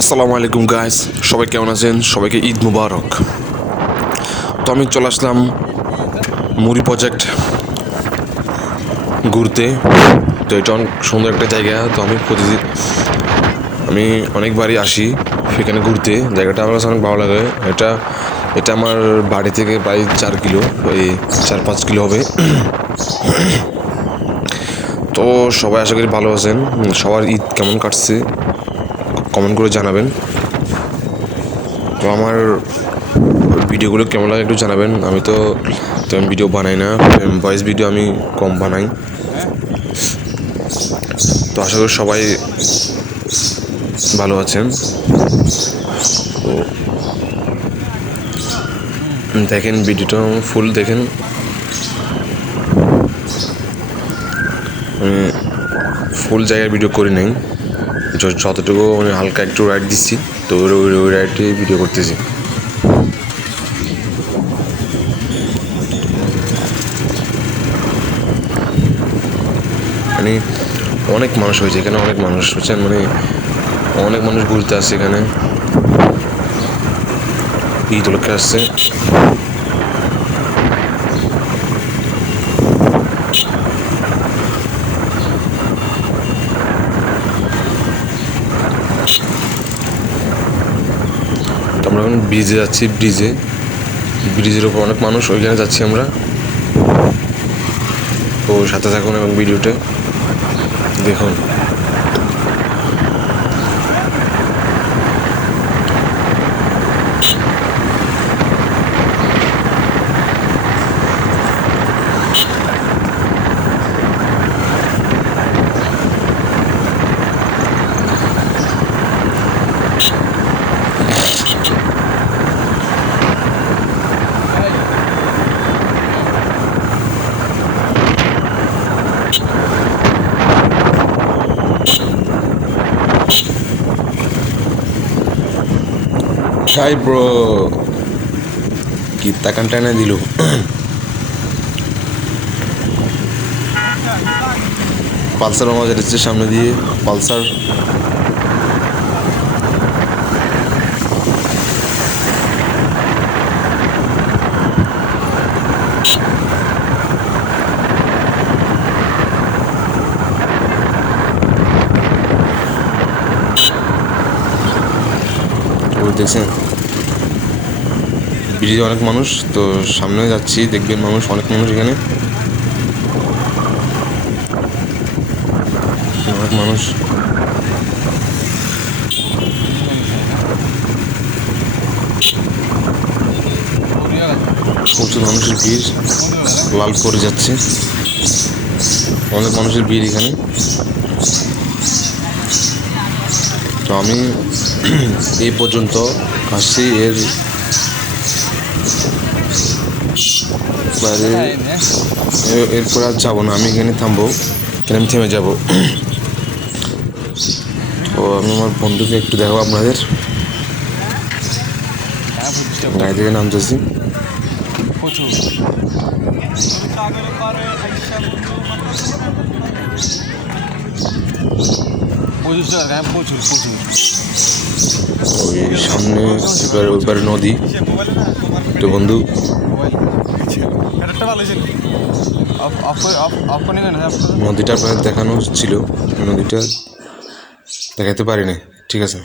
আসসালামু আলাইকুম গাইস সবাই কেমন আছেন? সবাইকে ঈদ মুবারক। তো আমি চলে আসলাম মুড়ি প্রজেক্ট ঘুরতে। তো এটা অনেক সুন্দর একটা জায়গা। তো আমি প্রতিদিন আমি অনেকবারই আসি সেখানে ঘুরতে। জায়গাটা আমার কাছে অনেক ভালো লাগে। এটা এটা আমার বাড়ি থেকে প্রায় চার কিলো, এই চার পাঁচ কিলো হবে। তো সবাই আশা করি ভালো আছেন। সবার ঈদ কেমন কাটছে? কমেন্ট করে জানাবেন। তো আমার ভিডিওগুলো কেমন লাগে একটু জানাবেন। আমি তো তেমন ভিডিও বানাই না। ভয়েস ভিডিও আমি কম বানাই। তো আশা করি সবাই ভালো আছেন। তো দেখেন ভিডিওটা ফুল দেখেন। ফুল জায়গায় ভিডিও করি নাই। যতটুকু মানে হালকা একটু রাইড দিচ্ছি, তো ওই ওই রাইডে ভিডিও করতেছি। মানে অনেক মানুষ হয়েছে, এখানে অনেক মানুষ বুঝছেন মানে অনেক মানুষ ঘুরতে আসছে এখানে। ঈদ লোকে আসছে। আমরা এখন ব্রিজে যাচ্ছি ব্রিজে ব্রিজের ওপর অনেক মানুষ, ওইখানে যাচ্ছি আমরা। তো সাথে থাকুন এবং ভিডিওটা দেখুন। Hi bro. কি তাকান টানে দিল। পালসার আমার যাচ্ছে সামনে দিয়ে পালসার। দেখছেন? ব্রিজে অনেক মানুষ, তো সামনে যাচ্ছি, দেখবেন মানুষ, অনেক মানুষ এখানে। অনেক মানুষ। প্রচুর মানুষের ভিড়। লাল পরে যাচ্ছে। অনেক মানুষের ভিড় এখানে। তো আমি এই পর্যন্ত আসছি। এর বাইরে এরপর আর যাব না, আমি এখানে থামবো। এখানে আমি থেমে যাব। তো আমি আমার বন্ধুকে একটু দেখাবো আপনাদের। গাড়ি থেকে নামতেছি। প্রচুর। প্রচুর। ওই সামনে এবার ওইবারে নদী। তো বন্ধু, নদীটা আপনাদের দেখানো ছিল, নদীটা দেখাতে পারি না ঠিক আছে?